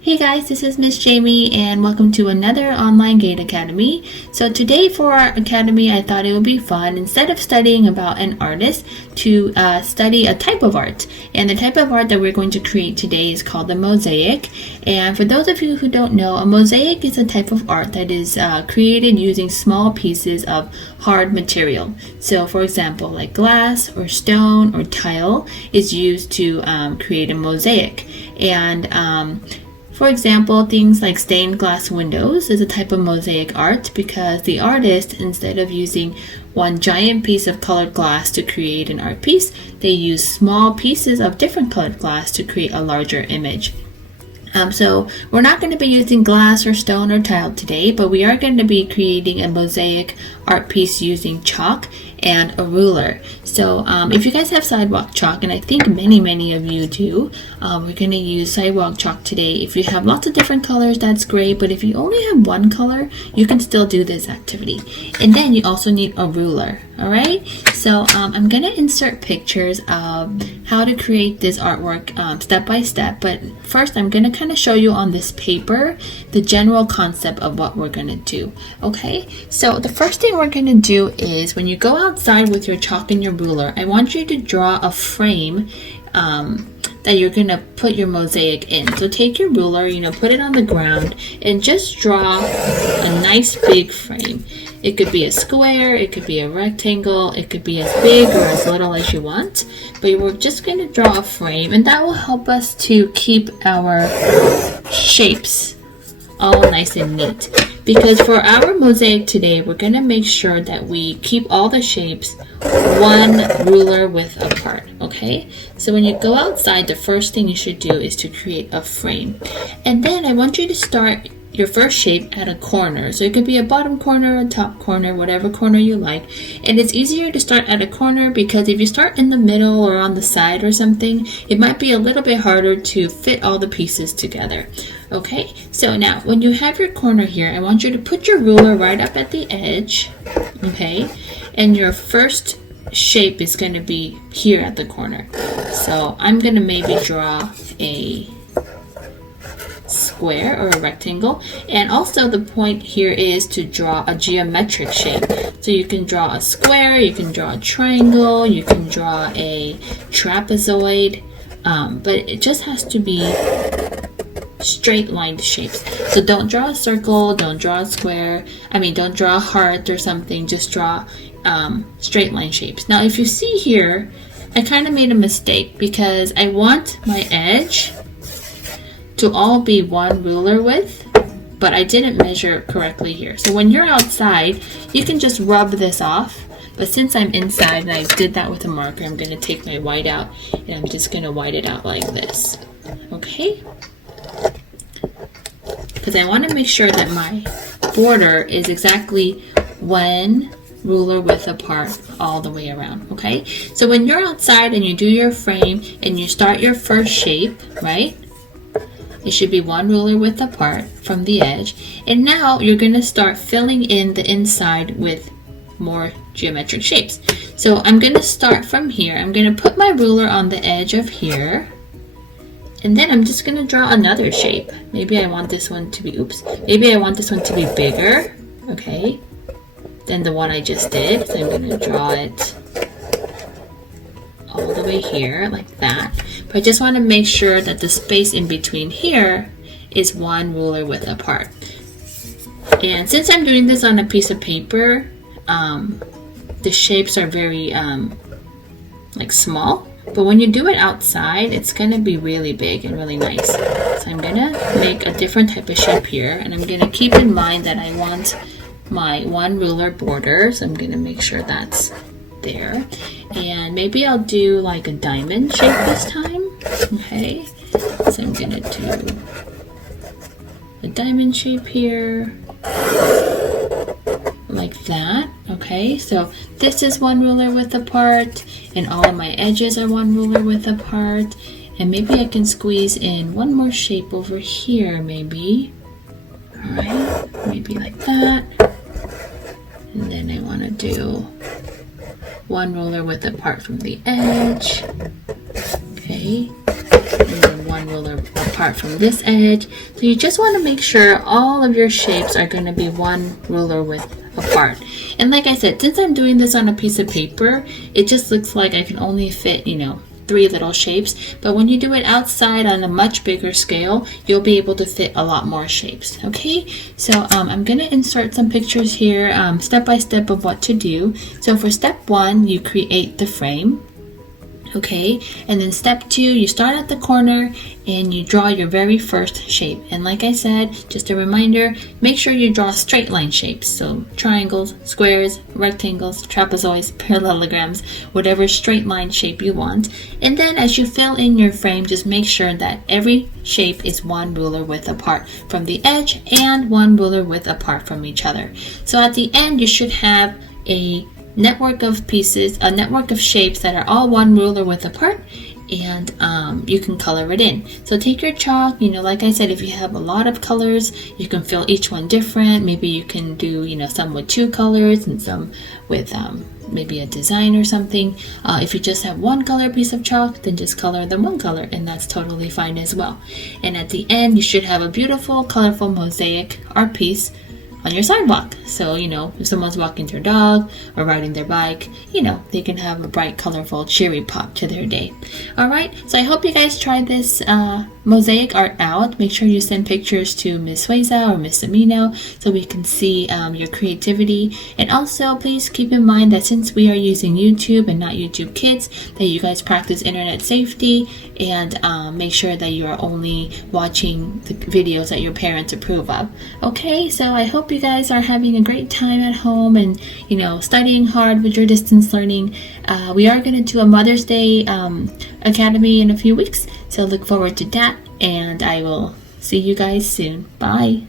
Hey guys, this is Miss Jamie and welcome to another online Gate Academy. So today for our academy, I thought it would be fun, instead of studying about an artist, to study a type of art. And the type of art that we're going to create today is called the mosaic. And for those of you who don't know, a mosaic is a type of art that is created using small pieces of hard material. So for example, like glass or stone or tile is used to create a mosaic. And for example, things like stained glass windows is a type of mosaic art because the artist, instead of using one giant piece of colored glass to create an art piece, they use small pieces of different colored glass to create a larger image. So we're not going to be using glass or stone or tile today, but we are going to be creating a mosaic art piece using chalk and a ruler. So if you guys have sidewalk chalk, and I think many of you do, we're going to use sidewalk chalk today. If you have lots of different colors, that's great, but if you only have one color, you can still do this activity. And then you also need a ruler, alright? So I'm going to insert pictures of how to create this artwork step by step, but first I'm going to kind of show you on this paper the general concept of what we're going to do, okay? So the first thing we're going to do is, when you go outside with your chalk and your ruler, I want you to draw a frame that you're going to put your mosaic in. So take your ruler, put it on the ground and just draw a nice big frame. It could be a square, it could be a rectangle, it could be as big or as little as you want, but we're just going to draw a frame, and that will help us to keep our shapes all nice and neat. Because for our mosaic today, we're going to make sure that we keep all the shapes one ruler width apart, okay? So when you go outside, the first thing you should do is to create a frame. And then I want you to start your first shape at a corner. So it could be a bottom corner, a top corner, whatever corner you like. And it's easier to start at a corner because if you start in the middle or on the side or something, it might be a little bit harder to fit all the pieces together. Okay, so now when you have your corner here, I want you to put your ruler right up at the edge, okay? And your first shape is going to be here at the corner. So I'm going to maybe draw a square or a rectangle, and also the point here is to draw a geometric shape. So you can draw a square, you can draw a triangle, you can draw a trapezoid, but it just has to be straight lined shapes. So don't draw a circle, don't draw a square, don't draw a heart or something, just draw straight line shapes. Now if you see here, I kind of made a mistake because I want my edge to all be one ruler width, but I didn't measure correctly here. So when you're outside, you can just rub this off, but since I'm inside and I did that with a marker, I'm going to take my white out and I'm just going to white it out like this, okay? Because I want to make sure that my border is exactly one ruler width apart all the way around, okay? So when you're outside and you do your frame and you start your first shape, right? It should be one ruler width apart from the edge. And now you're going to start filling in the inside with more geometric shapes. So I'm going to start from here. I'm going to put my ruler on the edge of here. And then I'm just going to draw another shape. Maybe I want this one to be, maybe I want this one to be bigger, okay, than the one I just did. So I'm going to draw it all the way here like that. But I just want to make sure that the space in between here is one ruler width apart. And since I'm doing this on a piece of paper, the shapes are very like small. But when you do it outside, it's going to be really big and really nice. So I'm going to make a different type of shape here. And I'm going to keep in mind that I want my one ruler border. So I'm going to make sure that's there. And maybe I'll do like a diamond shape this time. Okay. So I'm going to do a diamond shape here. Like that. Okay, so this is one ruler width apart, and all of my edges are one ruler width apart, and maybe I can squeeze in one more shape over here, maybe. Alright, maybe like that. And then I want to do one ruler width apart from the edge. Okay, and then one ruler apart apart from this edge. So you just want to make sure all of your shapes are going to be one ruler width apart. And like I said, since I'm doing this on a piece of paper, it just looks like I can only fit, 3 little shapes, but when you do it outside on a much bigger scale, you'll be able to fit a lot more shapes. Okay, so I'm gonna insert some pictures here, step by step of what to do. So for step 1, you create the frame. Okay, and then step 2, you start at the corner and you draw your very first shape. And like I said, just a reminder, make sure you draw straight line shapes. So triangles, squares, rectangles, trapezoids, parallelograms, whatever straight line shape you want. And then as you fill in your frame, just make sure that every shape is one ruler width apart from the edge and one ruler width apart from each other. So at the end, you should have a network of pieces, a network of shapes that are all one ruler width apart, and you can color it in. So take your chalk, like I said, if you have a lot of colors, you can fill each one different. Maybe you can do, some with 2 colors and some with maybe a design or something. If you just have one color piece of chalk, then just color them one color, and that's totally fine as well. And at the end, you should have a beautiful, colorful mosaic art piece on your sidewalk. So, if someone's walking their dog or riding their bike, they can have a bright, colorful, cheery pop to their day. All right, so I hope you guys try this mosaic art out. Make sure you send pictures to Miss Huiza or Miss Amino so we can see your creativity. And also, please keep in mind that since we are using YouTube and not YouTube Kids, that you guys practice internet safety and make sure that you are only watching the videos that your parents approve of. Okay, so I hope you guys are having a great time at home and studying hard with your distance learning. We are going to do a Mother's Day Academy in a few weeks, so look forward to that, and I will see you guys soon. Bye.